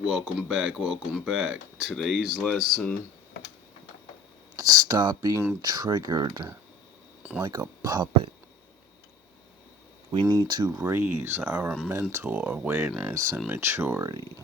Welcome back. Today's lesson: stop being triggered like a puppet. We need to raise our mental awareness and maturity.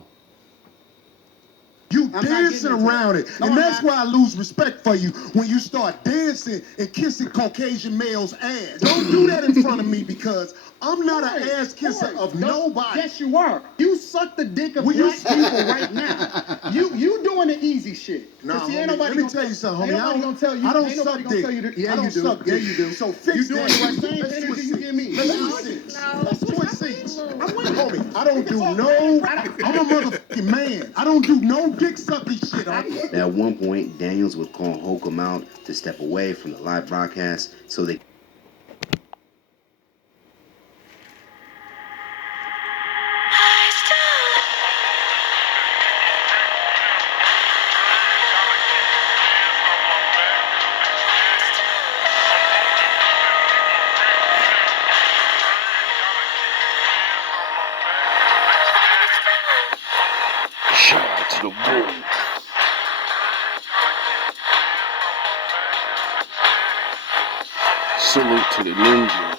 You dancing around it. And that's why I lose respect for you when you start dancing and kissing Caucasian males' ass. Don't do that in front of me because I'm not an ass kisser of nobody. Yes, you are. You suck the dick of black people right now. You doing the easy shit. Nah, See, homie, let me tell you something, homie. I don't suck dick. Yeah, you do. Yeah, you do. So fix you doing that. the same energy you give me. Let's switch seats. Let's switch seats. I'm with Homie, I don't do no, I'm a motherfucking man. I don't do no dick sucking shit. At one point, Daniels would call Holcomb out to step away from the live broadcast so they Shout out to the world. Salute to the ninja.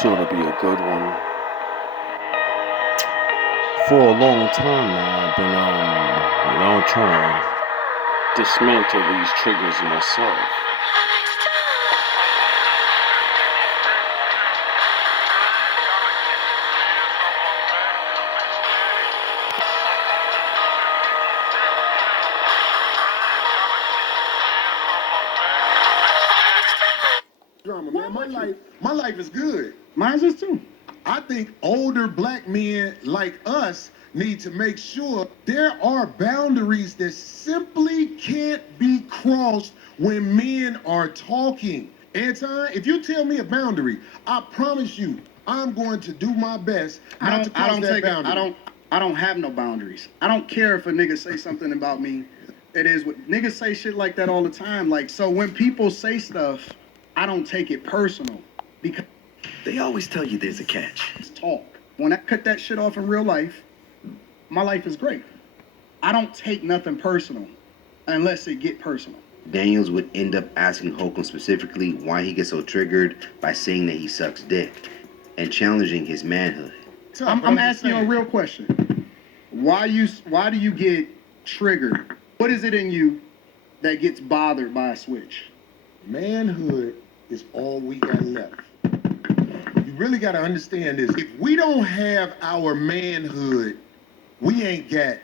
Sure to be a good one. For a long time now, I've been trying to dismantle these triggers myself. Drama, man. My life is good. Mine's is too. I think older black men like us need to make sure there are boundaries that simply can't be crossed when men are talking. Anton, if you tell me a boundary, I promise you, I'm going to do my best not to cross that boundary. I don't have no boundaries. I don't care if a nigga say something about me. It is what niggas say shit like that all the time. Like, so when people say stuff, I don't take it personal because They always tell you there's a catch. it's talk. When I cut that shit off in real life, my life is great. I don't take nothing personal unless it get personal. Daniels would end up asking Holcomb specifically why he gets so triggered by saying that he sucks dick and challenging his manhood. I'm asking you a real question. Why do you get triggered? What is it in you that gets bothered by a switch? Manhood is all we got left. You really got to understand this. If we don't have our manhood, we ain't got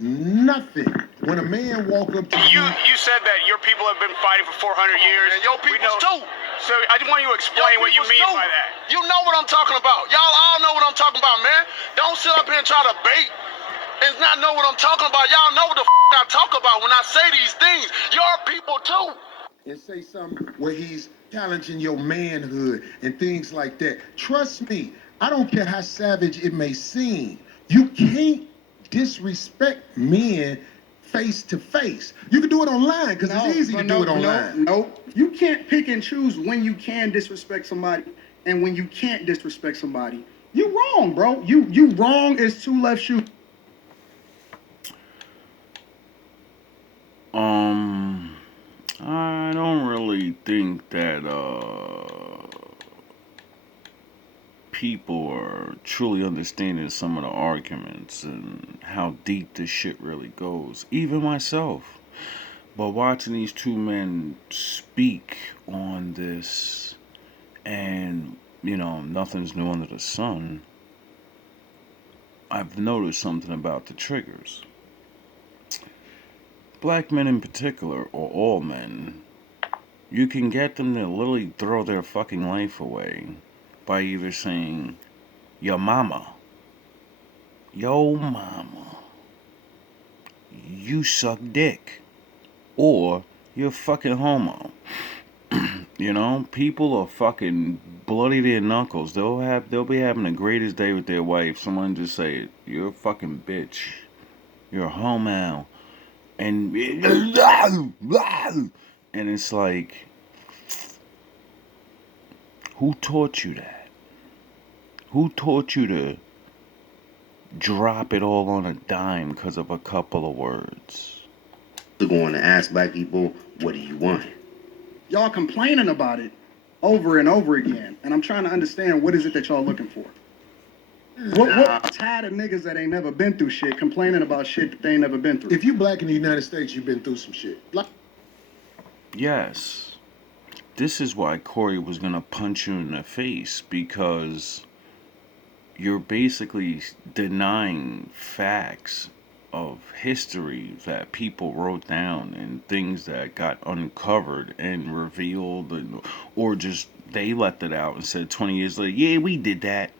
nothing. When a man walk up to you, You said that your people have been fighting for 400 years. And your We peoples know- too. So I just want you to explain what you mean by that. You know what I'm talking about. Y'all all know what I'm talking about, man. Don't sit up here and try to bait and not know what I'm talking about. Y'all know what the I talk about when I say these things. Your people too. and say something where he's challenging your manhood and things like that. Trust me, I don't care how savage it may seem. You can't disrespect men face to face. You can do it online because it's easy to do it online. No. You can't pick and choose when you can disrespect somebody and when you can't disrespect somebody. You wrong, bro. You wrong as two left shoes. I don't really think that people are truly understanding some of the arguments and how deep this shit really goes. Even myself. But watching these two men speak on this, and nothing's new under the sun, I've noticed something about the triggers. Black men in particular, or all men, you can get them to literally throw their fucking life away by either saying, yo mama, you suck dick, or you're fucking homo. People are fucking bloody their knuckles. They'll be having the greatest day with their wife. Someone just say, you're a fucking bitch. You're a homo. And it's like, Who taught you that? Who taught you to drop it all on a dime because of a couple of words? So going to ask black people, what do you want? Y'all complaining about it over and over again, and I'm trying to understand what is it that y'all looking for. What tired of niggas that ain't never been through shit complaining about shit that they ain't never been through? If you black in the United States, you've been through some shit. Like, Yes. This is why Corey was gonna punch you in the face, because you're basically denying facts of history that people wrote down and things that got uncovered and revealed, or just they left it out and said 20 years later, yeah, we did that.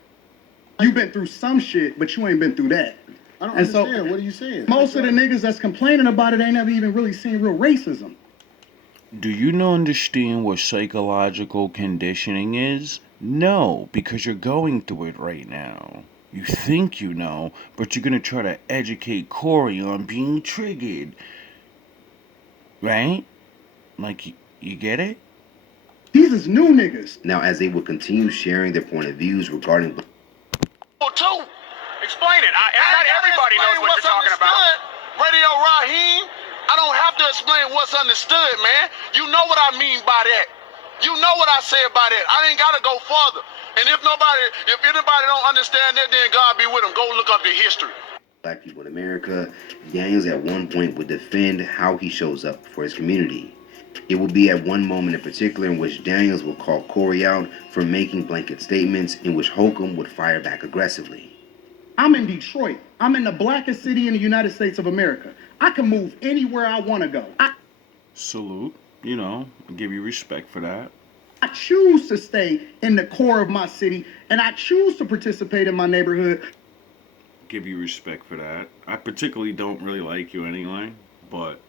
You been through some shit, but you ain't been through that. I don't And so, understand. What are you saying? Most of the niggas that's complaining about it ain't never even really seen real racism. Do you not understand what psychological conditioning is? No, because you're going through it right now. You think you know, but you're gonna try to educate Corey on being triggered. Right? Like, you get it? These is new niggas. Now, as they will continue sharing their point of views regarding Too. Explain it. Not everybody knows what you're talking about. Radio Raheem, I don't have to explain what's understood, man. You know what I mean by that. You know what I say by that. I ain't gotta go further. And if anybody don't understand that, then God be with them. Go look up the history. black people in America, Daniels at one point would defend how he shows up for his community. It will be at one moment in particular in which Daniels will call Corey out for making blanket statements in which Holcomb would fire back aggressively. I'm in Detroit. I'm in the blackest city in the United States of America. I can move anywhere I want to go. Salute. You know, give you respect for that. I choose to stay in the core of my city, and I choose to participate in my neighborhood. Give you respect for that. I particularly don't really like you anyway, but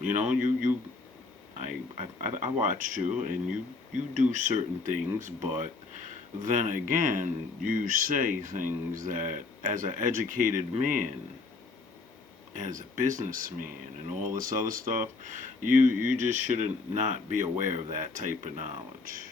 you know, I watched you, and you do certain things, but then again, you say things that, as an educated man, as a businessman, and all this other stuff, you just shouldn't not be aware of that type of knowledge.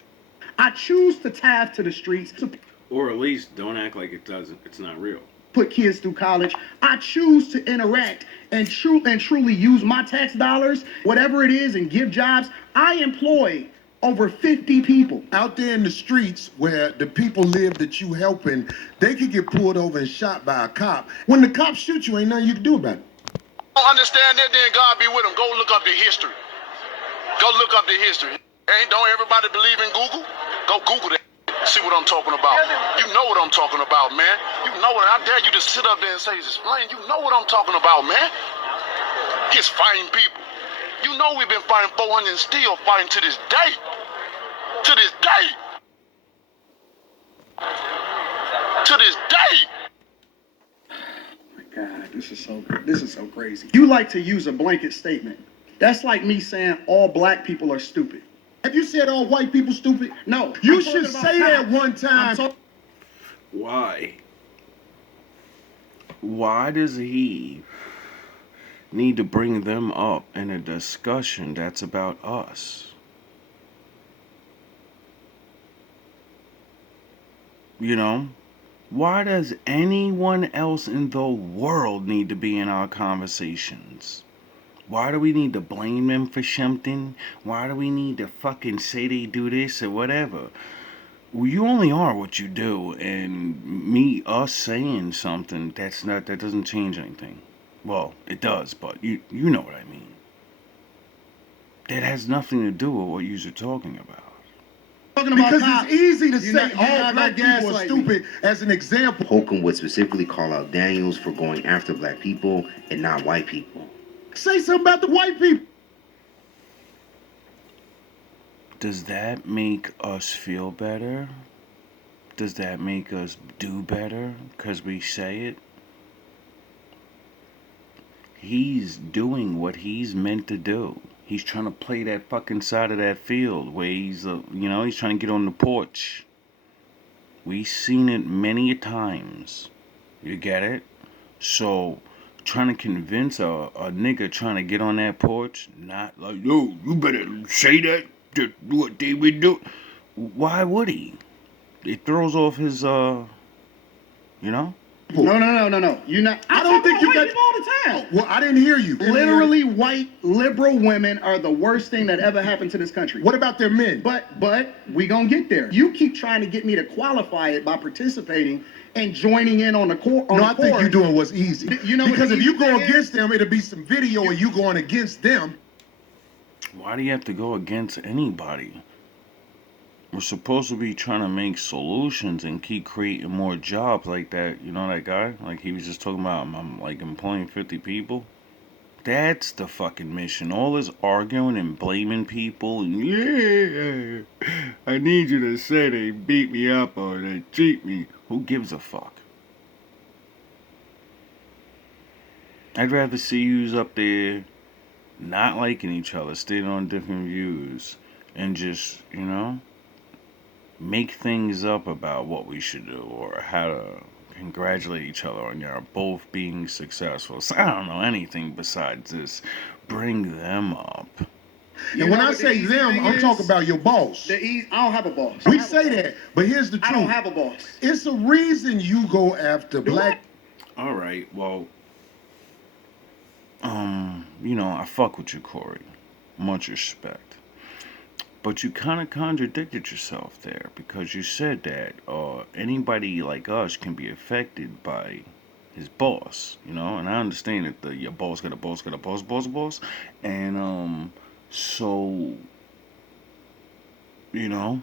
I choose to tithe to the streets to Or at least don't act like it's not real. put kids through college. I choose to interact and truly use my tax dollars, whatever it is, and give jobs. I employ over 50 people. Out there in the streets where the people live that you helping, they could get pulled over and shot by a cop. When the cops shoot you, ain't nothing you can do about it. Don't understand that, then God be with them. Go look up the history. Go look up the history. Don't everybody believe in Google? Go Google that. See what I'm talking about. You know what I'm talking about, man. You know what. I dare you to sit up there and say, explain. You know what I'm talking about, man. It's fighting people. You know we've been fighting 400 and still fighting to this day. To this day. To this day. God, this is so crazy. You like to use a blanket statement. That's like me saying all black people are stupid. Have you said all white people stupid? No. You I'm should talking about say that cops. one time. Why? Why does he need to bring them up in a discussion that's about us? You know? Why does anyone else in the world need to be in our conversations? Why do we need to blame them for something? Why do we need to fucking say they do this or whatever? Well, you only are what you do, and us saying something, that doesn't change anything. Well, it does, but you know what I mean. That has nothing to do with what you're talking about. Because it's easy to say you're all not black gonna people are gaslight me. stupid as an example. Holcomb would specifically call out Daniels for going after black people and not white people. Say something about the white people. Does that make us feel better? Does that make us do better because we say it? He's doing what he's meant to do. He's trying to play that fucking side of that field where he's trying to get on the porch. We've seen it many a times. You get it? So, trying to convince a nigga trying to get on that porch, not like, yo, you better say that what they would do. Why would he? It throws off his, you know? No. You're not. I don't think you got people all the time. Well, I didn't hear you. Literally, white liberal women are the worst thing that ever happened to this country. What about their men? But we gonna get there. You keep trying to get me to qualify it by participating and joining in on the court. No, I think you doing what's easy. You know, because if you go is? against them, it'll be some video of you going against them. Why do you have to go against anybody? We're supposed to be trying to make solutions and keep creating more jobs like that. You know that guy? Like he was just talking about, I'm like employing 50 people. That's the fucking mission. All this arguing and blaming people and yeah, I need you to say they beat me up or they cheat me. Who gives a fuck? I'd rather see yous up there not liking each other, staying on different views, and just, you know, make things up about what we should do or how to congratulate each other on your both being successful. So I don't know anything besides this. Bring them up. And when I say them, I'm talking about your boss. I don't have a boss. We say that, but here's the truth. I don't have a boss. It's a reason you go after black. All right, well, you know, I fuck with you, Corey. Much respect. But you kind of contradicted yourself there because you said that anybody like us can be affected by his boss, you know, and I understand that your boss got a boss, and so, you know,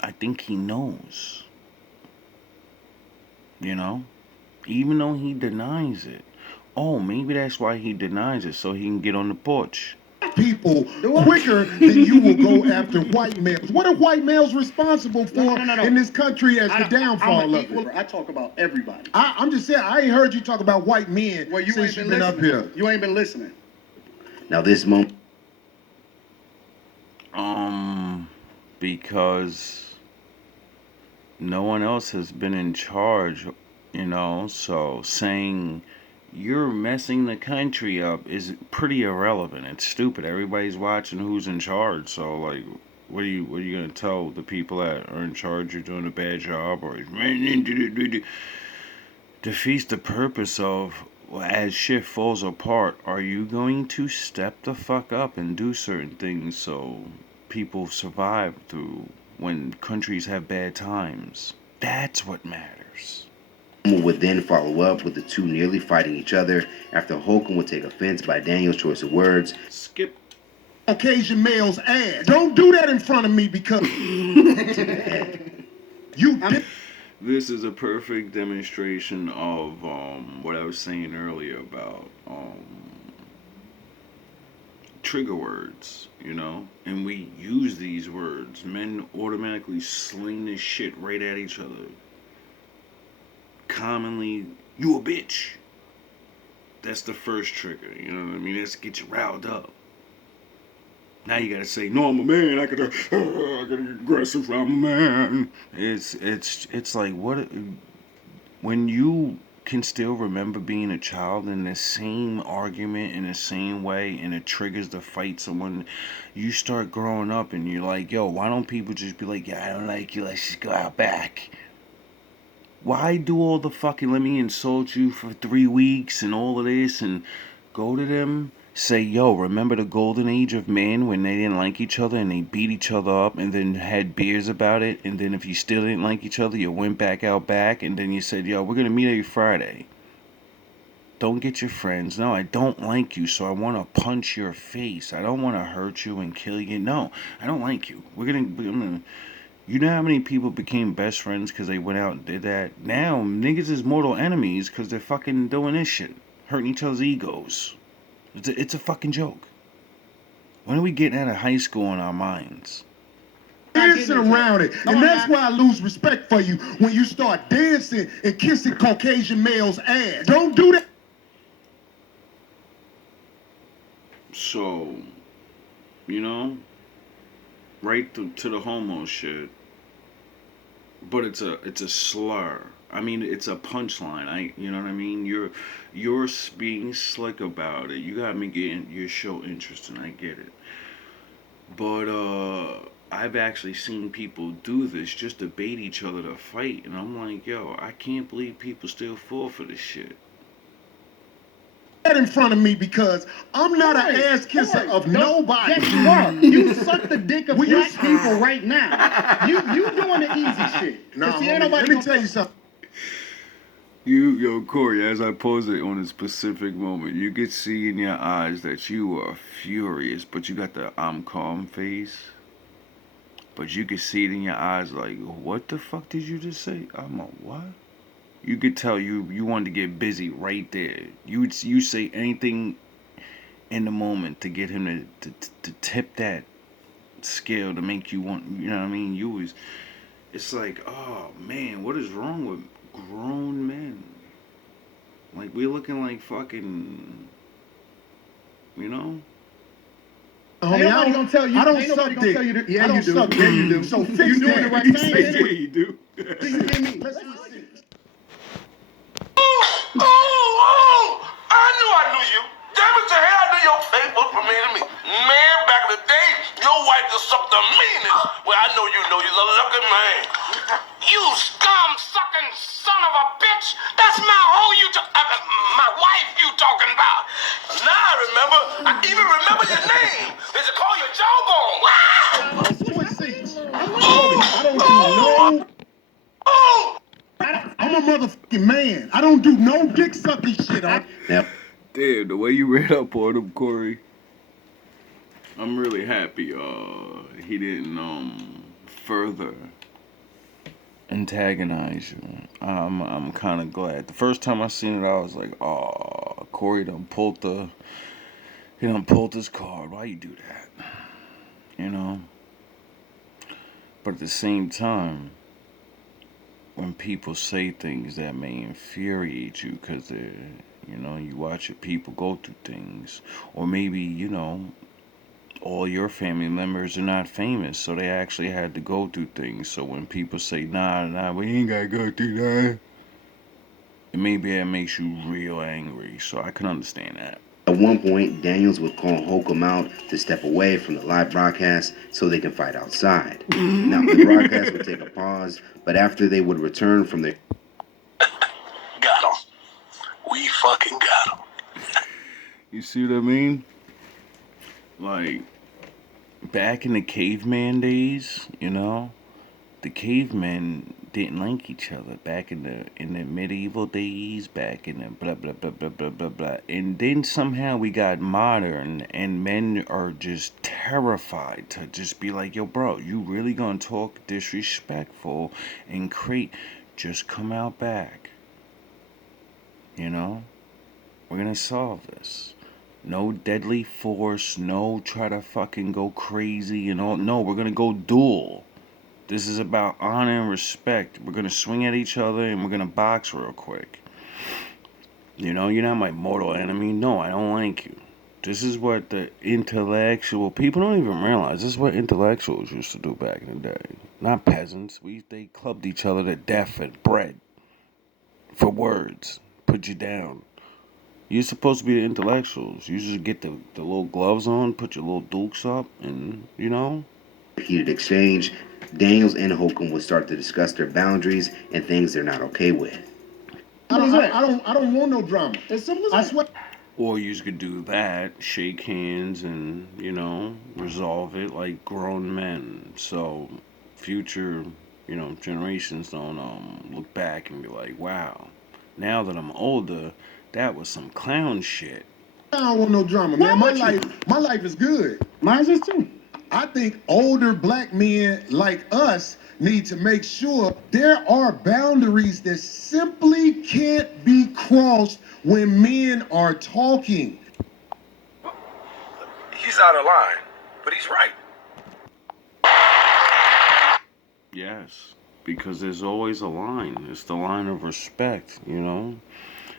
I think he knows, you know, even though he denies it. Oh, maybe that's why he denies it, so he can get on the porch. People quicker than you will go after white males. What are white males responsible for in this country as the downfall of it? I talk about everybody. I'm just saying, I ain't heard you talk about white men Well, you since ain't you've been up here. You ain't been listening. Now this moment. Because no one else has been in charge, you know, so saying you're messing the country up is pretty irrelevant. It's stupid. Everybody's watching who's in charge. So like, what are you gonna tell the people that are in charge you're doing a bad job, or defeats the purpose of, well, as shit falls apart, are you going to step the fuck up and do certain things so people survive through when countries have bad times? That's what matters. Would then follow up with the two nearly fighting each other after Holcomb would take offense by Daniel's choice of words. Skip. Caucasian male's ass. Don't do that in front of me because you. This is a perfect demonstration of what I was saying earlier about trigger words, you know, and we use these words. Men automatically sling this shit right at each other. Commonly, you a bitch. That's the first trigger, you know what I mean? Let's get you riled up. Now you gotta say, no, I'm a man. I gotta get aggressive. I'm a man. It's like, what? When you can still remember being a child in the same argument in the same way, and it triggers to fight someone, you start growing up and you're like, yo, why don't people just be like, yeah, I don't like you, let's just go out back? Why do all the fucking let me insult you for 3 weeks and all of this, and go to them, say, yo, remember the golden age of men when they didn't like each other and they beat each other up and then had beers about it, and then if you still didn't like each other, you went back out back, and then you said, yo, we're gonna meet every Friday. Don't get your friends. No, I don't like you, so I want to punch your face. I don't want to hurt you and kill you. No, I don't like you. I'm gonna. You know how many people became best friends because they went out and did that? Now, niggas is mortal enemies because they're fucking doing this shit. Hurting each other's egos. It's a fucking joke. When are we getting out of high school in our minds? Dancing around it. And that's why I lose respect for you when you start dancing and kissing Caucasian male's ass. Don't do that. So, you know, right to the homo shit. But it's a slur. I mean, it's a punchline. You know what I mean? You're being slick about it. You got me getting your show interesting. I get it. But I've actually seen people do this just to bait each other to fight, and I'm like, yo, I can't believe people still fall for this shit. That in front of me because I'm not an ass kisser of nobody. Yes, you are. You suck the dick of black people right now. You doing the easy shit. Nah, See, homie, ain't nobody let me tell you something. Yo, Corey, as I pose it on a specific moment, you could see in your eyes that you are furious, but you got the I'm calm face. But you could see it in your eyes like, what the fuck did you just say? I'm a what? You could tell you wanted to get busy right there. You say anything in the moment to get him to tip that scale to make you want, you know what I mean? It's like, oh man, what is wrong with grown men? Like, we're looking like fucking, you know? Homie, nobody gonna tell you. I don't Ain't suck nobody gonna dick. tell you. I don't suck dick. Yeah, you do. So fix You doing that. the right He thing. said, yeah, you do. Do you hear me? Listen. I knew you. Damn it to hell, I knew your face was from me to me. Man, back in the day, your wife just sucked the meanest. Well, I know you're a lucky man. You scum-sucking son of a bitch. That's my my wife you talking about. Now I remember. I even remember your name. They should call you Jawbone. I don't do no. I'm a motherfucking man. I don't do no dick sucking shit. Now, Damn, the way you ran up on him, Corey. I'm really happy he didn't further antagonize you. I'm kind of glad. The first time I seen it, I was like, oh, Corey he done pulled his card. Why you do that? You know? But at the same time, when people say things that may infuriate you because you watch your people go through things, or maybe, all your family members are not famous, so they actually had to go through things. So when people say, nah, we ain't gotta go through that, maybe that makes you real angry. So I can understand that. at one point, Daniels would call Holcomb out to step away from the live broadcast so they can fight outside. Now, the broadcast would take a pause, but after they would return from their... Got him. We fucking got him. You see what I mean? Like, back in the caveman days, the cavemen didn't like each other. Back in the medieval days, back in the blah blah blah blah blah blah blah. And then somehow we got modern, and men are just terrified to just be like, yo, bro, you really gonna talk disrespectful and just come out back. We're gonna solve this. No deadly force, no try to fucking go crazy and all. No, we're gonna go duel. This is about honor and respect. We're gonna swing at each other and we're gonna box real quick. You're not my mortal enemy. No, I don't like you. This is what the intellectual people don't even realize. This is what intellectuals used to do back in the day. Not peasants. They clubbed each other to death and bread. For words. Put you down. You're supposed to be the intellectuals. You just get the little gloves on, put your little dukes up, and, heated exchange, Daniels and Holcomb would start to discuss their boundaries and things they're not okay with. I don't want no drama. As simple as I that. swear. Or you could do that, shake hands, and, resolve it like grown men. So future, generations don't look back and be like, wow, now that I'm older, that was some clown shit. I don't want no drama, man. My life is good. Mine's is too. I think older black men like us need to make sure there are boundaries that simply can't be crossed when men are talking. He's out of line, but he's right. Yes, because there's always a line. It's the line of respect,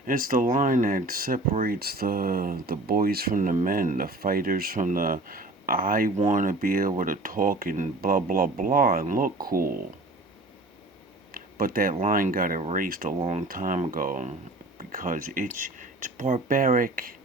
It's the line that separates the boys from the men, the fighters from the I want to be able to talk and blah blah blah and look cool. But that line got erased a long time ago because it's barbaric.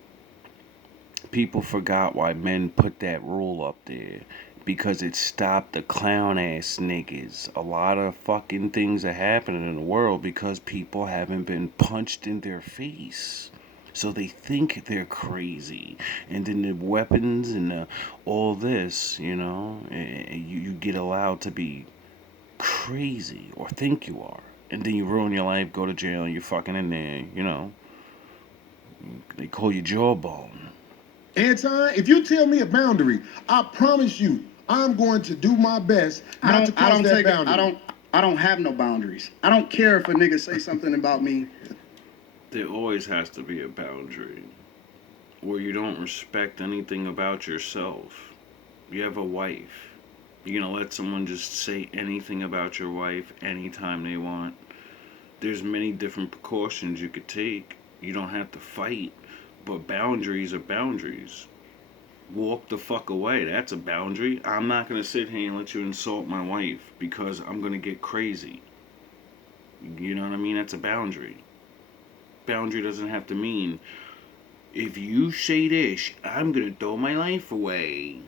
People forgot why men put that rule up there. because it stopped the clown ass niggas. A lot of fucking things are happening in the world because people haven't been punched in their face. So they think they're crazy. And then the weapons and all this, you get allowed to be crazy or think you are. And then you ruin your life, go to jail, and you're fucking in there, They call you jawbone. Anton, if you tell me a boundary, I promise you, I'm going to do my best not to cross that boundary. I don't have no boundaries. I don't care if a nigga say something about me. There always has to be a boundary where you don't respect anything about yourself. You have a wife. You're gonna let someone just say anything about your wife anytime they want. There's many different precautions you could take. You don't have to fight, but boundaries are boundaries. Walk the fuck away. That's a boundary. I'm not gonna sit here and let you insult my wife because I'm gonna get crazy. You know what I mean? That's a boundary. Boundary doesn't have to mean if you say this, I'm gonna throw my life away.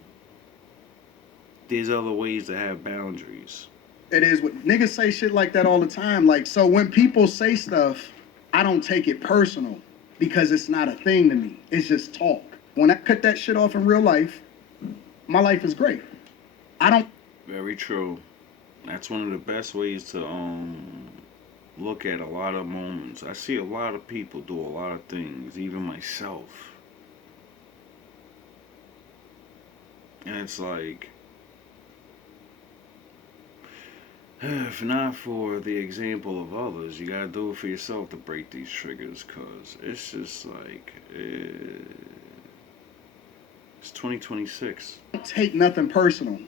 There's other ways to have boundaries. It is what niggas say shit like that all the time. Like, so when people say stuff, I don't take it personal because it's not a thing to me. It's just talk. When I cut that shit off in real life, my life is great. I don't. Very true. That's one of the best ways to look at a lot of moments. I see a lot of people do a lot of things, even myself. And it's like, if not for the example of others, you gotta do it for yourself to break these triggers, cause it's just like, it's 2026. Don't take nothing personal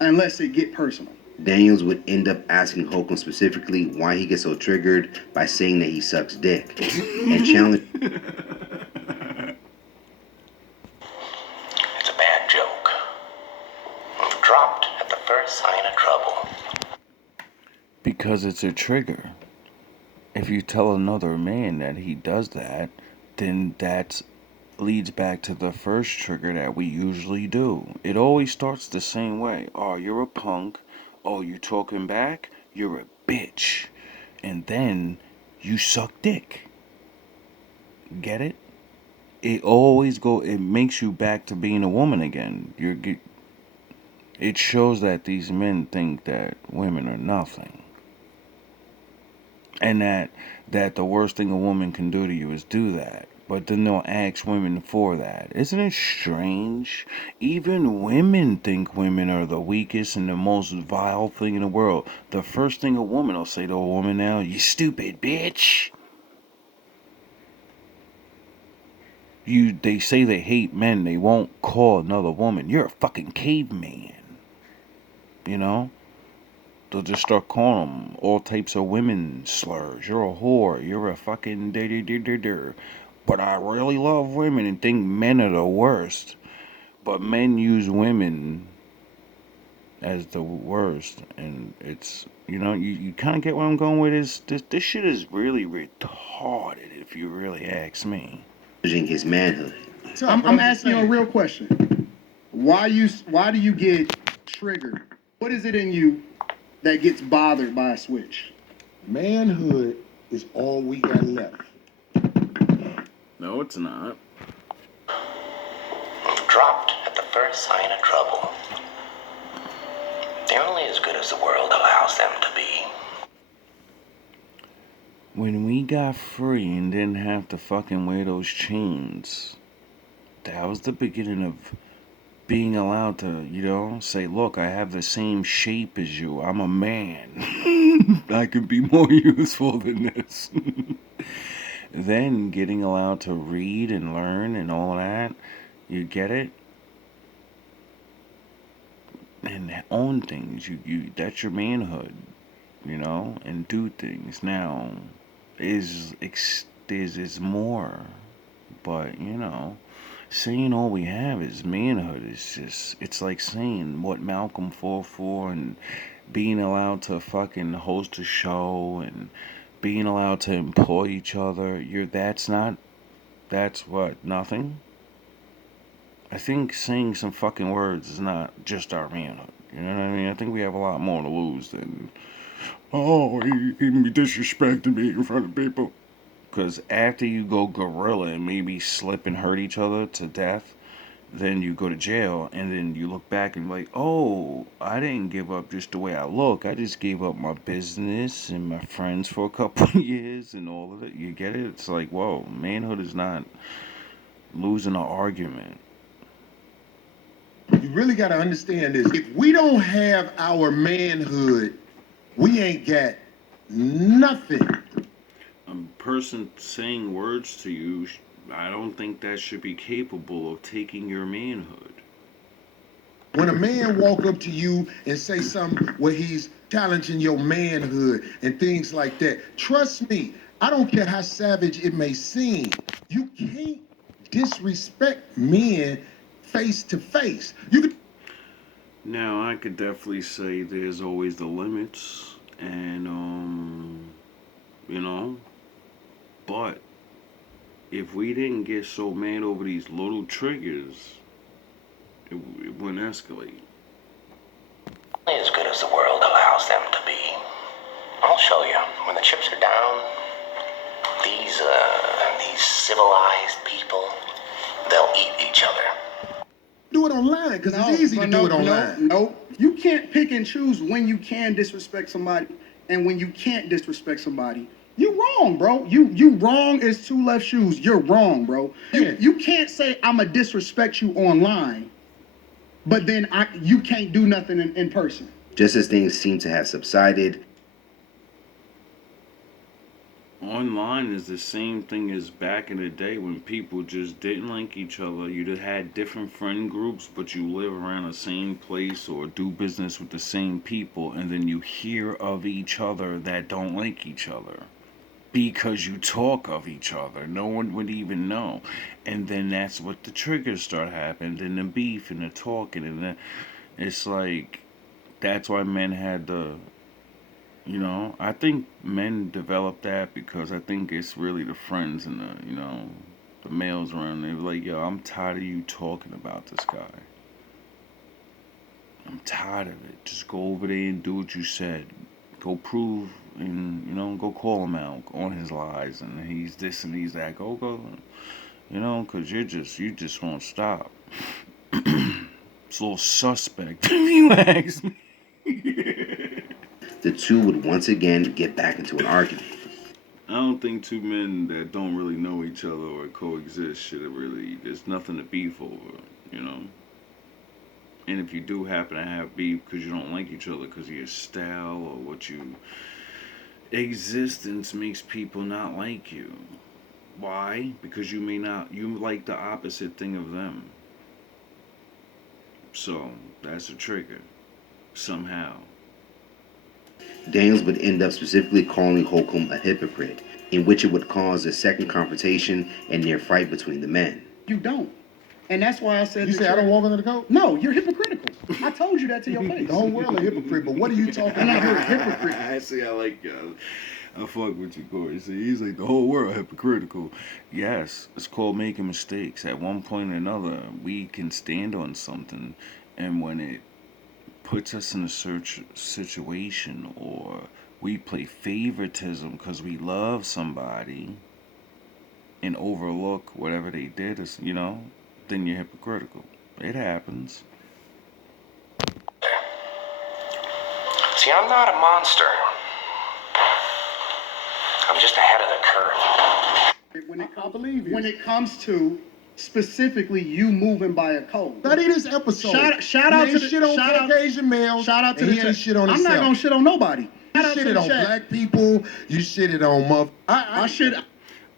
unless it get personal. Daniels would end up asking Holcomb specifically why he gets so triggered by saying that he sucks dick, and challenge. It's a bad joke. Dropped at the first sign of trouble. Because it's a trigger. If you tell another man that he does that, then that leads back to the first trigger that we usually do. It always starts the same way. Oh, you're a punk. Oh, you talking back? You're a bitch. And then you suck dick. Get it? It makes you back to being a woman again. It shows that these men think that women are nothing. And that the worst thing a woman can do to you is do that. But then they'll ask women for that. Isn't it strange? Even women think women are the weakest and the most vile thing in the world. The first thing a woman will say to a woman now, you stupid bitch. They say they hate men. They won't call another woman, you're a fucking caveman. They'll just start calling them all types of women slurs. You're a whore. You're a fucking da-da-da-da-da. But I really love women and think men are the worst. But men use women as the worst. And it's, you kind of get what I'm going with. This shit is really retarded if you really ask me. His manhood. I'm asking you a real question. Why do you get triggered? What is it in you that gets bothered by a switch? Manhood is all we got left. No, it's not. Dropped at the first sign of trouble. They're only as good as the world allows them to be. When we got free and didn't have to fucking wear those chains, that was the beginning of being allowed to, say, look, I have the same shape as you. I'm a man. I can be more useful than this. Then getting allowed to read and learn and all that, you get it? And own things. That's your manhood, and do things. Now, is more. But, saying all we have is manhood is just, it's like saying what Malcolm fought for and being allowed to fucking host a show and being allowed to employ each other. That's what, nothing? I think saying some fucking words is not just our manhood. You know what I mean? I think we have a lot more to lose than, oh, he be disrespecting me in front of people. Because after you go gorilla and maybe slip and hurt each other to death, then you go to jail, and then you look back and like, oh, I didn't give up just the way I look. I just gave up my business and my friends for a couple of years and all of it. You get it? It's like, whoa, manhood is not losing an argument. You really got to understand this. If we don't have our manhood, we ain't got nothing. A person saying words to you, I don't think that should be capable of taking your manhood. When a man walk up to you and say something where he's challenging your manhood and things like that, trust me, I don't care how savage it may seem, you can't disrespect men face to face. You can. Now, I could definitely say there's always the limits, and you know, but if we didn't get so mad over these little triggers, it wouldn't escalate. As good as the world allows them to be. I'll show you. When the chips are down, these civilized people, they'll eat each other. Do it online because it's easy to do it online. No. You can't pick and choose when you can disrespect somebody and when you can't disrespect somebody. You wrong, bro. You wrong as two left shoes. You're wrong, bro. You can't say I'ma disrespect you online, but then you can't do nothing in person. Just as things seem to have subsided, Online is the same thing as back in the day when people just didn't like each other. You just had different friend groups, but you live around the same place or do business with the same people, and then you hear of each other that don't like each other because you talk of each other. No one would even know. And then that's what the triggers start happening, and the beef and the talking, and it's like, that's why men had I think men develop that because I think it's really the friends and the males around. They're like, yo, I'm tired of you talking about this guy. I'm tired of it. Just go over there and do what you said. Go prove and, go call him out on his lies and he's this and he's that. Go, because you just won't stop. It's a little suspect, if you ask me. the two would once again get back into an argument. I don't think two men that don't really know each other or coexist should there's nothing to beef over. And if you do happen to have beef because you don't like each other because of your style or what you existence makes people not like you. Why? Because you like the opposite thing of them. So that's a trigger. Somehow. Daniels would end up specifically calling Holcomb a hypocrite, in which it would cause a second confrontation and near fight between the men. You don't. And that's why I said... You say I don't walk under the coat? No, you're hypocritical. I told you that to your face. The whole world a hypocrite, but what are you talking about? You're a hypocrite. I see, I like y'all. I fuck with you, Corey. See, he's like, the whole world hypocritical. Yes, it's called making mistakes. At one point or another, we can stand on something, and when it puts us in a situation or we play favoritism because we love somebody and overlook whatever they did, then you're hypocritical. It happens. See, I'm not a monster. I'm just ahead of the curve. When it comes to specifically you moving by a code. Study this episode. Shout out to the shit on Caucasian males. Shout out to the chat. Shit on I'm not gonna shit on nobody. You shitted on black people. You shitted on I shit.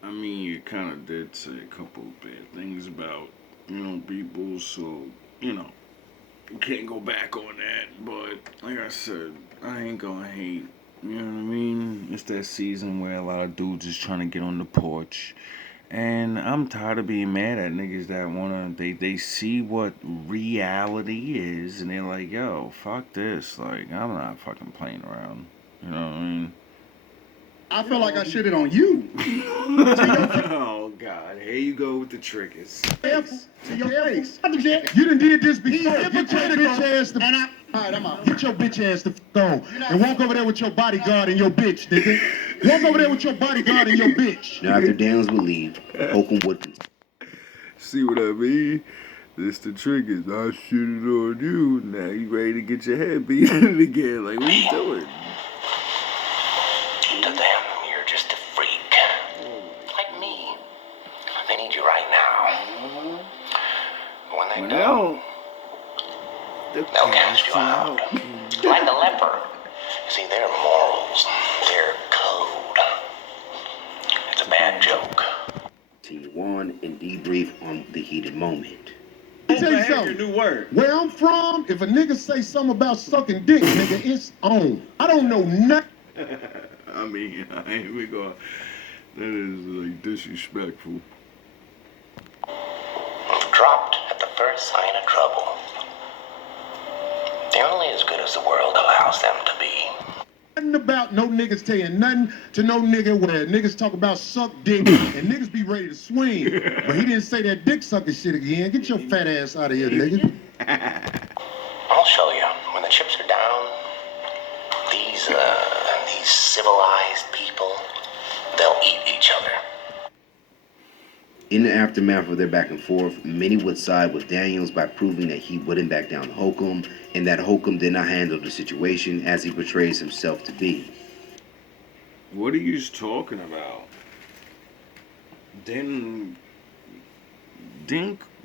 I mean, you kind of did say a couple of bad things about people, so you can't go back on that. But like I said, I ain't gonna hate. You know what I mean? It's that season where a lot of dudes is trying to get on the porch. And I'm tired of being mad at niggas that they see what reality is and they're like, yo, fuck this. Like, I'm not fucking playing around. You know what I mean? I feel like I shitted on you. Oh God, here you go with the triggers. To your face. You done did this before. He's Get your bitch ass the All right, I'm out. Get your bitch ass the on and walk over there with your bodyguard and your bitch, nigga. Walk over there with your bodyguard and your bitch. Now, after Daniels would leave, Holcomb would. See what I mean? This the triggers. I shitted on you. Now you ready to get your head beat in again? Like what you doing? To them, you're just a freak. Like me. They need you right now. When they don't, they'll cast you out. Like the leper. See, their morals, their code. It's a bad joke. Continue on and debrief on the heated moment. Let me tell you something. New word. Where I'm from, if a nigga say something about sucking dick, nigga, it's on. I don't know nothing. I mean, here we go. That is like disrespectful. Dropped at the first sign of trouble. They're only as good as the world allows them to be. Nothing about no niggas saying nothing to no nigga where niggas talk about suck dick and niggas be ready to swing. But he didn't say that dick sucking shit again. Get your fat ass out of here, nigga. I'll show you. When the chips are down, these civilized people, they'll eat each other. In the aftermath of their back and forth, many would side with Daniels by proving that he wouldn't back down to Holcomb, and that Holcomb did not handle the situation as he portrays himself to be. What are you talking about? Didn't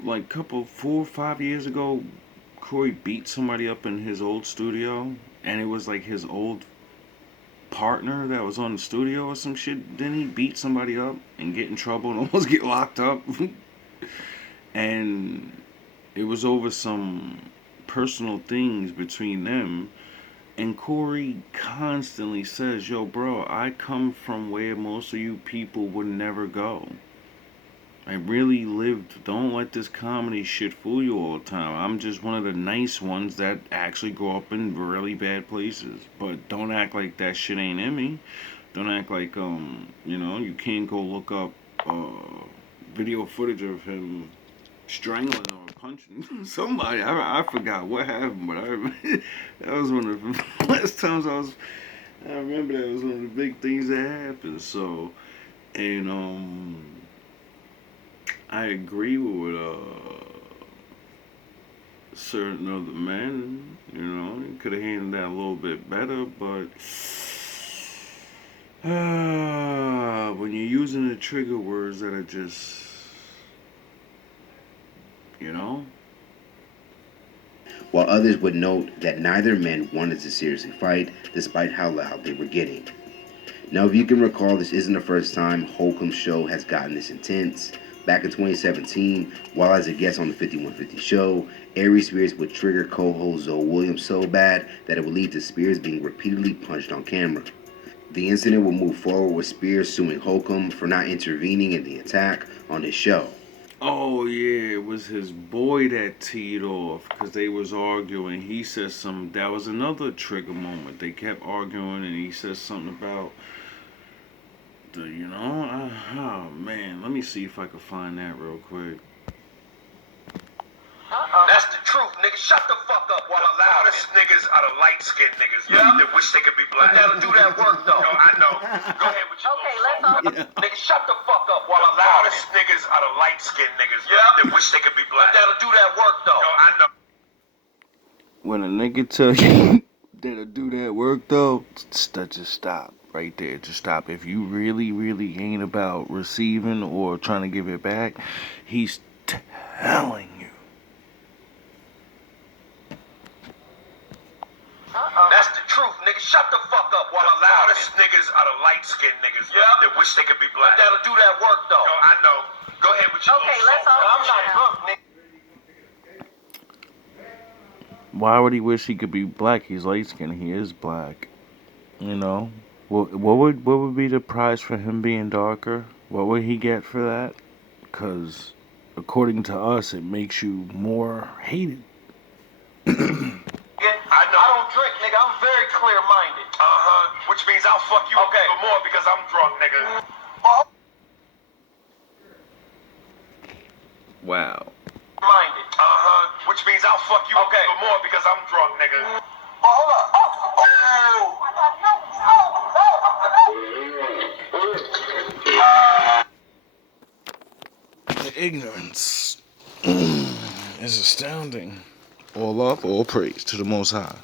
like couple 4 or 5 years ago, Corey beat somebody up in his old studio, and it was like his old partner that was on the studio or some shit. Didn't he beat somebody up and get in trouble and almost get locked up? And it was over some personal things between them. And Corey constantly says, yo, bro, I come from where most of you people would never go. I really lived. Don't let this comedy shit fool you all the time. I'm just one of the nice ones that actually grew up in really bad places. But don't act like that shit ain't in me. Don't act like, you can't go look up video footage of him strangling or punching somebody. I forgot what happened, but that was one of the last times I remember that was one of the big things that happened. So, and I agree with certain other men. You could have handled that a little bit better, but when you're using the trigger words that are just, While others would note that neither men wanted to seriously fight, despite how loud they were getting. Now, if you can recall, this isn't the first time Holcomb's show has gotten this intense. Back in 2017, while as a guest on the 5150 show, Aries Spears would trigger co-host Zoe Williams so bad that it would lead to Spears being repeatedly punched on camera. The incident would move forward with Spears suing Holcomb for not intervening in the attack on his show. Oh yeah, it was his boy that teed off because they was arguing. He said something. That was another trigger moment. They kept arguing, and he said something about oh man, let me see if I can find that real quick. That's the truth, nigga. Shut the fuck up while I allow this niggas are the light-skinned niggas. Yeah. That wish they could be black. That'll do that work, though. Yo, I know. Go ahead with your Nigga, shut the fuck up while I allow this niggas are the light-skinned niggas. Yeah. That wish they could be black. That'll do that work, though. Yo, I know. When a nigga tell you that'll do that work, though, just stop right there. Just stop. If you really, really ain't about receiving or trying to give it back, he's telling you. That's the truth, nigga. Shut the fuck up while I allow this niggas are the light-skinned niggas. Yeah. That wish they could be black. That'll do that work, though. Yo, I know. Go ahead with your let's all I'm not drunk, nigga. Why would he wish he could be black? He's light-skinned. He is black. What would be the prize for him being darker? What would he get for that? Because according to us, it makes you more hated. I know. don't drink, nigga. I'm very clear-minded. Which means I'll fuck you up for more because I'm drunk, nigga. Wow. Minded. Which means I'll fuck you up for more because I'm drunk, nigga. Hold up. The ignorance is astounding. All love, all praise to the Most High.